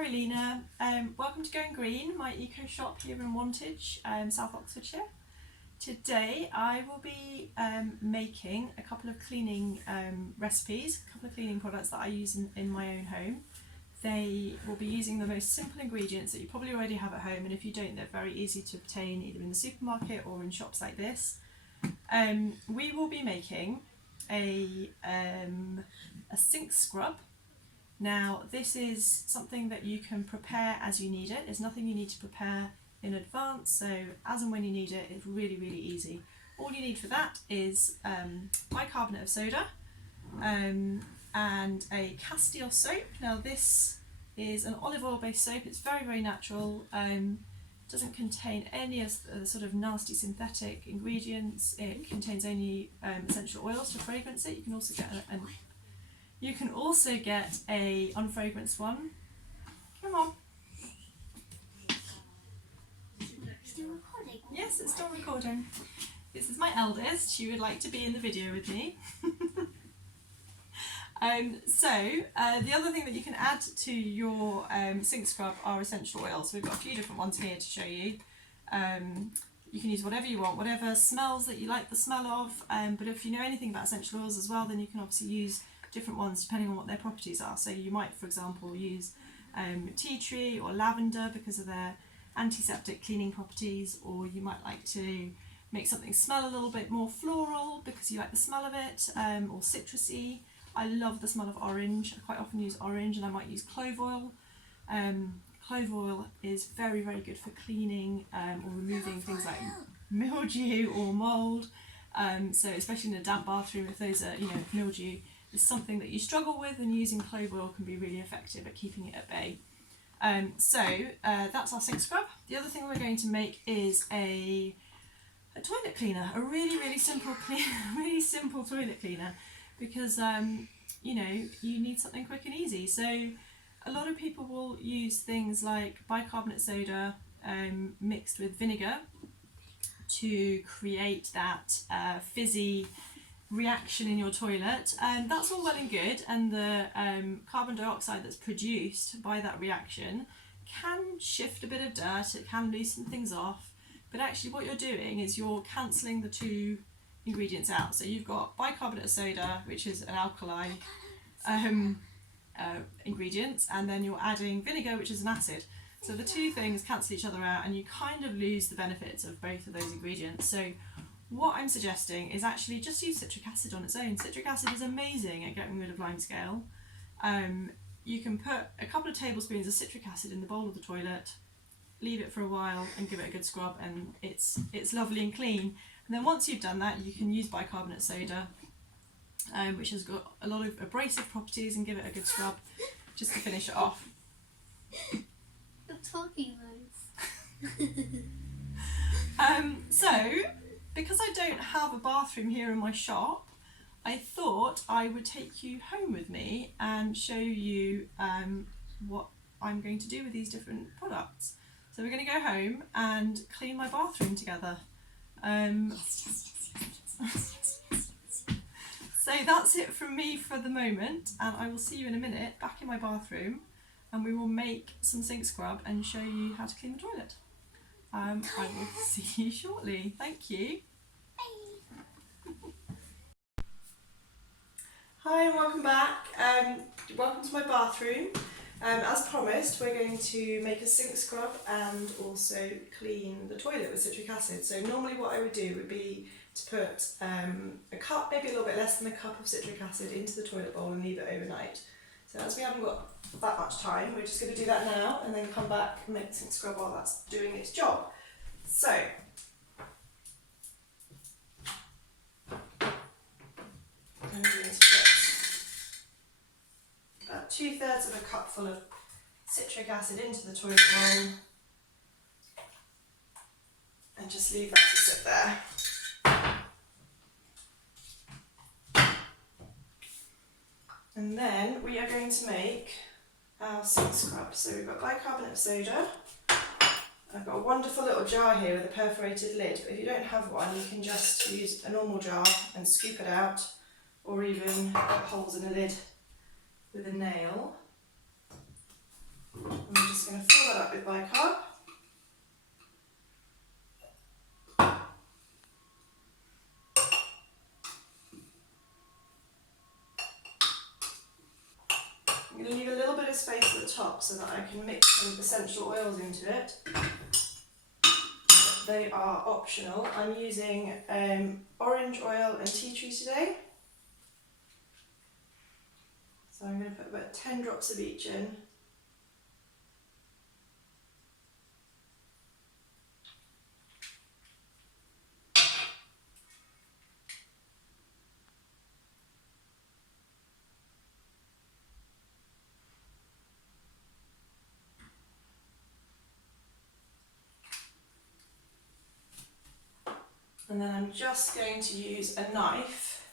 Karolina. Welcome to Going Green, my eco shop here in Wantage, South Oxfordshire. Today I will be making a couple of cleaning recipes, a couple of cleaning products that I use in my own home. They will be using the most simple ingredients that you probably already have at home, and if you don't, they're very easy to obtain either in the supermarket or in shops like this. We will be making a sink scrub. Now this is something that you can prepare as you need it. There's nothing you need to prepare in advance, so as and when you need it, it's really easy. All you need for that is bicarbonate of soda and a Castille soap. Now this is an olive oil based soap. It's very natural. Doesn't contain any of the sort of nasty synthetic ingredients. It contains only essential oils to fragrance it. You can also get a unfragranced one. Come on. Still recording? Yes, it's still recording. This is my eldest. She would like to be in the video with me. The other thing that you can add to your sink scrub are essential oils. So we've got a few different ones here to show you. You can use whatever you want, whatever smells that you like the smell of, but if you know anything about essential oils as well, then you can obviously use different ones depending on what their properties are. So you might, for example, use tea tree or lavender because of their antiseptic cleaning properties, or you might like to make something smell a little bit more floral because you like the smell of it, or citrusy. I love the smell of orange. I quite often use orange, and I might use clove oil. Clove oil is very good for cleaning or removing things like mildew or mould. So especially in a damp bathroom, if those are, mildew is something that you struggle with, and using clove oil can be really effective at keeping it at bay. That's our sink scrub. The other thing we're going to make is a toilet cleaner, a really simple toilet cleaner, because you need something quick and easy. So a lot of people will use things like bicarbonate soda mixed with vinegar to create that fizzy reaction in your toilet, and that's all well and good, and the carbon dioxide that's produced by that reaction can shift a bit of dirt, it can loosen things off, but actually what you're doing is you're cancelling the two ingredients out. So you've got bicarbonate of soda, which is an alkali ingredient, and then you're adding vinegar, which is an acid. So the two things cancel each other out, and you kind of lose the benefits of both of those ingredients. So what I'm suggesting is actually just use citric acid on its own. Citric acid is amazing at getting rid of limescale. You can put a couple of tablespoons of citric acid in the bowl of the toilet, leave it for a while and give it a good scrub, and it's lovely and clean. And then once you've done that, you can use bicarbonate soda, which has got a lot of abrasive properties, and give it a good scrub just to finish it off. You're talking So, because I don't have a bathroom here in my shop, I thought I would take you home with me and show you what I'm going to do with these different products. So we're going to go home and clean my bathroom together. So that's it from me for the moment, and I will see you in a minute back in my bathroom, and we will make some sink scrub and show you how to clean the toilet. I will see you shortly. Thank you. Hi and welcome back. Welcome to my bathroom. As promised, we're going to make a sink scrub and also clean the toilet with citric acid. So normally what I would do would be to put a cup, maybe a little bit less than a cup of citric acid into the toilet bowl and leave it overnight. So as we haven't got that much time, we're just going to do that now and then come back and make the sink scrub while that's doing its job. So I'm going to put about 2/3 of a cup full of citric acid into the toilet bowl and just leave that to sit there. And then we are going to make our sink scrub. So we've got bicarbonate of soda. I've got a wonderful little jar here with a perforated lid, but if you don't have one, you can just use a normal jar and scoop it out, or even put holes in a lid with a nail. And up with bicarb. I'm going to leave a little bit of space at the top so that I can mix some essential oils into it. They are optional. I'm using orange oil and tea tree today. So I'm going to put about 10 drops of each in. And then I'm just going to use a knife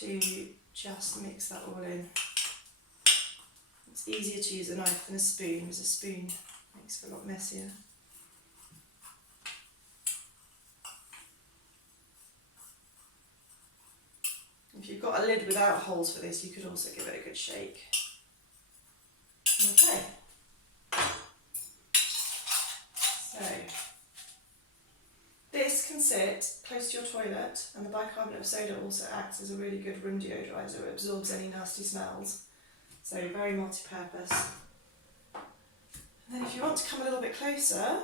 to just mix that all in. It's easier to use a knife than a spoon, because a spoon makes it a lot messier. If you've got a lid without holes for this, you could also give it a good shake. Okay. So, this can sit close to your toilet, and the bicarbonate of soda also acts as a really good room deodorizer. It absorbs any nasty smells. So very multi-purpose. And then if you want to come a little bit closer,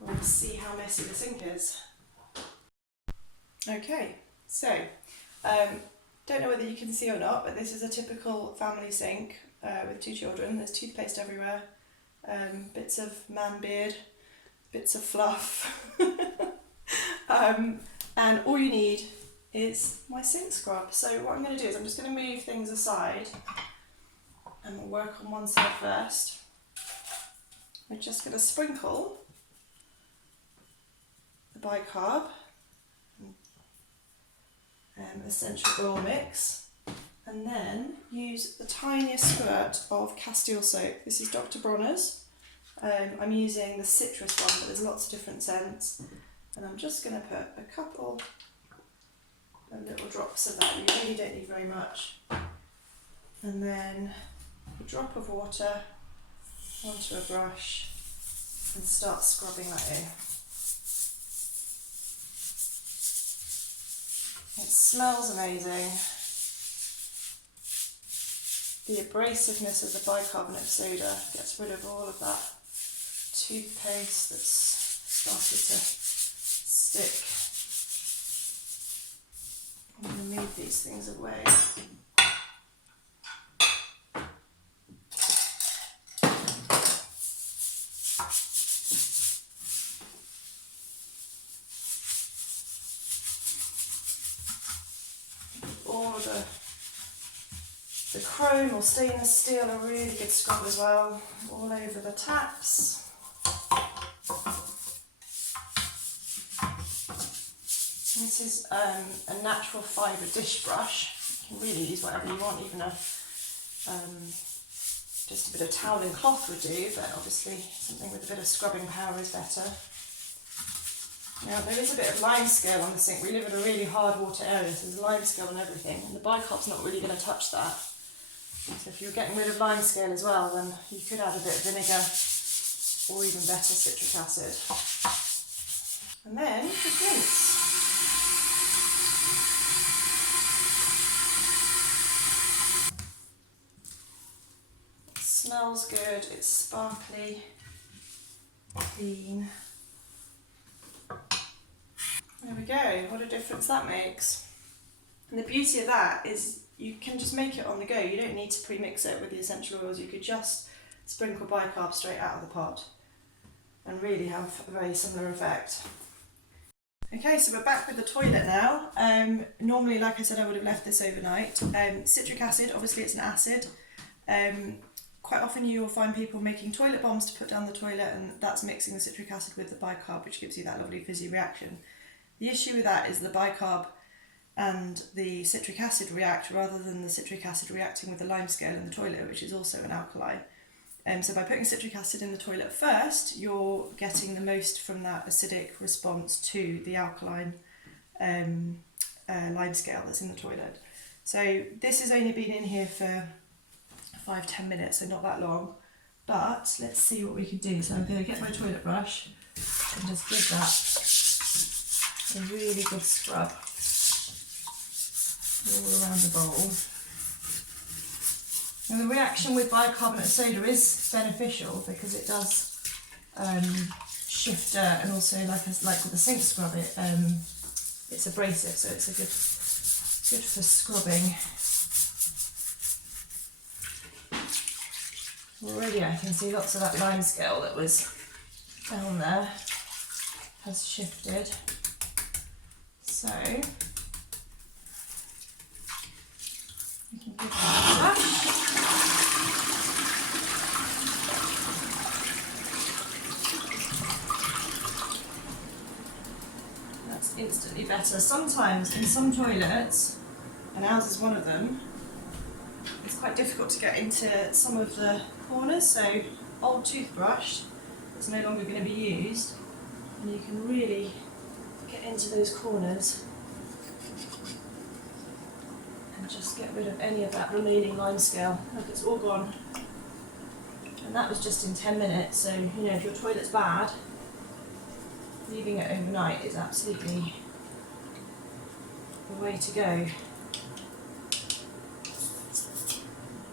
we'll see how messy the sink is. Okay, so don't know whether you can see or not, but this is a typical family sink with 2 children. There's toothpaste everywhere, bits of man beard, bits of fluff, and all you need is my sink scrub. So what I'm going to do is I'm just going to move things aside and we'll work on one side first. We're just going to sprinkle the bicarb and essential oil mix, and then use the tiniest squirt of Castille soap. This is Dr. Bronner's. I'm using the citrus one, but there's lots of different scents, and I'm just going to put a couple of little drops of that. You really don't need very much. And then a drop of water onto a brush and start scrubbing that in. It smells amazing. The abrasiveness of the bicarbonate of soda gets rid of all of that toothpaste that's started to stick. I'm going to move these things away. All the chrome or stainless steel are really good scrub as well, all over the taps. This is a natural fibre dish brush. You can really use whatever you want, even just a bit of towel and cloth would do, but obviously something with a bit of scrubbing power is better. Now there is a bit of lime scale on the sink. We live in a really hard water area, so there's lime scale on everything, and the bicarb's not really going to touch that. So if you're getting rid of lime scale as well, then you could add a bit of vinegar, or even better, citric acid. And then just rinse. It smells good, it's sparkly, clean. There we go, what a difference that makes. And the beauty of that is you can just make it on the go. You don't need to pre-mix it with the essential oils. You could just sprinkle bicarb straight out of the pot and really have a very similar effect. Okay, so we're back with the toilet now. Normally, like I said, I would have left this overnight. Citric acid, obviously it's an acid. Quite often you'll find people making toilet bombs to put down the toilet, and that's mixing the citric acid with the bicarb, which gives you that lovely fizzy reaction. The issue with that is the bicarb and the citric acid react rather than the citric acid reacting with the lime scale in the toilet, which is also an alkali. So by putting citric acid in the toilet first, you're getting the most from that acidic response to the alkaline lime scale that's in the toilet. So this has only been in here for 5-10 minutes, so not that long. but let's see what we can do. So I'm going to get my toilet brush and just give that a really good scrub all around the bowl. And the reaction with bicarbonate of soda is beneficial because it does shift dirt, and also like with the sink scrub, it's abrasive, so it's good for scrubbing. Already I can see lots of that lime scale that was down there has shifted. So we can give that a brush. That's instantly better. Sometimes in some toilets, and ours is one of them, it's quite difficult to get into some of the corners, so old toothbrush that's no longer going to be used, and you can really get into those corners and just get rid of any of that remaining lime scale. Look, it's all gone. And that was just in 10 minutes, so you know, if your toilet's bad, leaving it overnight is absolutely the way to go.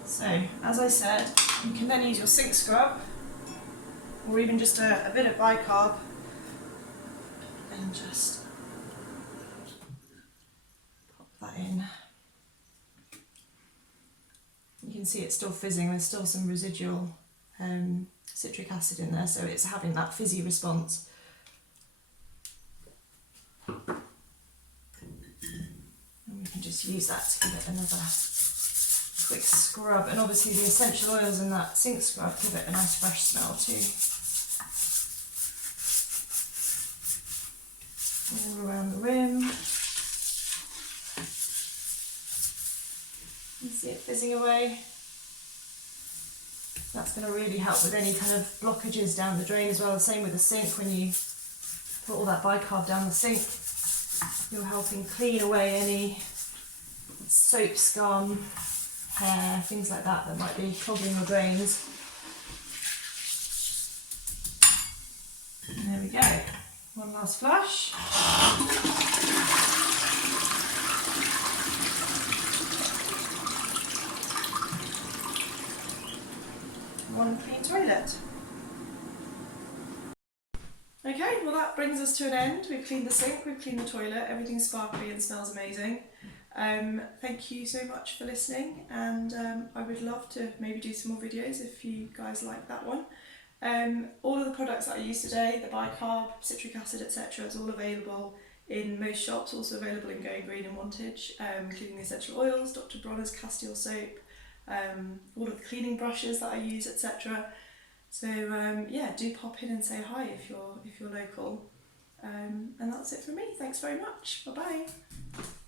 So, as I said, you can then use your sink scrub, or even just a bit of bicarb, and just pop that in. You can see it's still fizzing, there's still some residual citric acid in there, so it's having that fizzy response. And we can just use that to give it another quick scrub, and obviously the essential oils in that sink scrub give it a nice fresh smell too. All around the rim. You see it fizzing away. That's going to really help with any kind of blockages down the drain as well. The same with the sink, when you put all that bicarb down the sink, you're helping clean away any soap scum, hair, things like that that might be clogging your drains. And there we go. One last flush. One clean toilet. Okay, well that brings us to an end. We've cleaned the sink, we've cleaned the toilet, everything's sparkly and smells amazing. Thank you so much for listening, and I would love to maybe do some more videos if you guys like that one. All of the products that I used today, the bicarb, citric acid, etc., is all available in most shops, also available in Going Green and Wantage, including the essential oils, Dr. Bronner's Castille soap, all of the cleaning brushes that I use, etc. So yeah, do pop in and say hi if you're local. And that's it from me. Thanks very much. Bye bye.